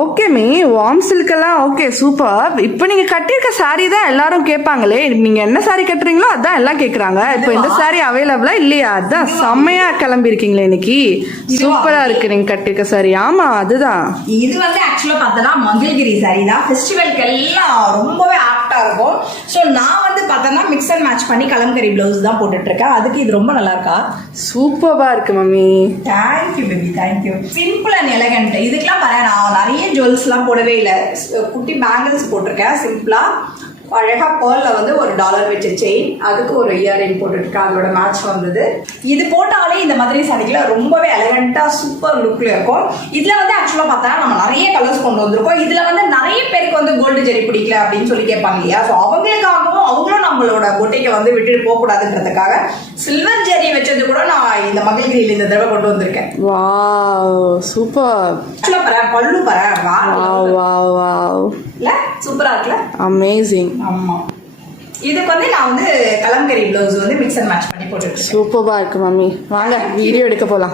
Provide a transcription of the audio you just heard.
Okay மீ, warm சில்கெல்லாம் okay super. இப்போ நீங்க கட்டியிருக்க சாரி தான் எல்லாரும் கேட்பாங்களே, நீங்க என்ன சாரி கட்டுறீங்களோ அதான் எல்லாம் கேக்குறாங்க. இப்போ இந்த சாரி அவைலபிளா இல்லையா? அதான் செம்மையா கிளம்பி இருக்கீங்களே இன்னைக்கு, சூப்பரா இருக்கு நீங்க கட்டியிருக்க சாரி. ஆமா அதுதான். இது வந்து ஆக்சுவலா பார்த்தனா மங்கள்கிரி சாரி தான், ஃபெஸ்டிவலுக்கு எல்லாம் ரொம்பவே ஆப்டா இருக்கும். ஸோ நான் வந்து பார்த்தனா மிக்ஸ் அண்ட் மேட்ச் பண்ணி கலம்கரி பிளவுஸ் தான் போட்டுட்டு இருக்கேன். அதுக்கு இது ரொம்ப நல்லா இருக்கா? சூப்பரா இருக்கு mummy. Thank you baby, thank you. Simple and elegant. இதுக்கெல்லாம் பாரு, நான் நிறைய ஜுவல்ஸ்லாம் போடவே இல்லை, குட்டி பேங்கிள்ஸ் போட்டிருக்கேன் சிம்பிளா. அழகா பேர்ல வந்து ஒரு டாலர் வச்ச செயின், அதுக்கு ஒரு இயரிங் போட்டுருக்கேன், அதோட மேட்ச் வந்தது. இது போட்டாலே இந்த மாதிரி சாரிக்குல ரொம்பவே எலகண்டா சூப்பர் லுக்ல இருக்கும். இதுல வந்து ஆக்சுவலா பார்த்தா நம்ம நிறைய கலர்ஸ் கொண்டு வந்திருக்கோம். இதுல வந்து நிறைய பேருக்கு வந்து கோல்டு ஜெரி பிடிக்கல அப்படின்னு சொல்லி கேட்பாங்க இல்லையா? ஸோ அவங்களுக்காகவும் அவங்களும் நம்மளோட பொட்டைக்கு வந்து விட்டுட்டு போக கூடாதுன்றதுக்காக சில்வர் ஜெரி வச்சது கூட நான் இந்த மங்கள்கிரியில இந்த தடவை கொண்டு வந்திருக்கேன். Wow super. ஆக்சுவலா பல்லு பாரு, வாவ் வாவ் வாவ், இல்ல சூப்பரா இருக்குல்ல? அமேசிங். ஆமா, இதுக்கு வந்து நான் வந்து கலம்கரி பிளவுஸ் வந்து மிக்ஸ் அண்ட் மேட்ச் பண்ணி போட்டுருக்கேன். சூப்பரா இருக்கு மம்மி. வாங்க வீடியோ எடுக்க போலாம்.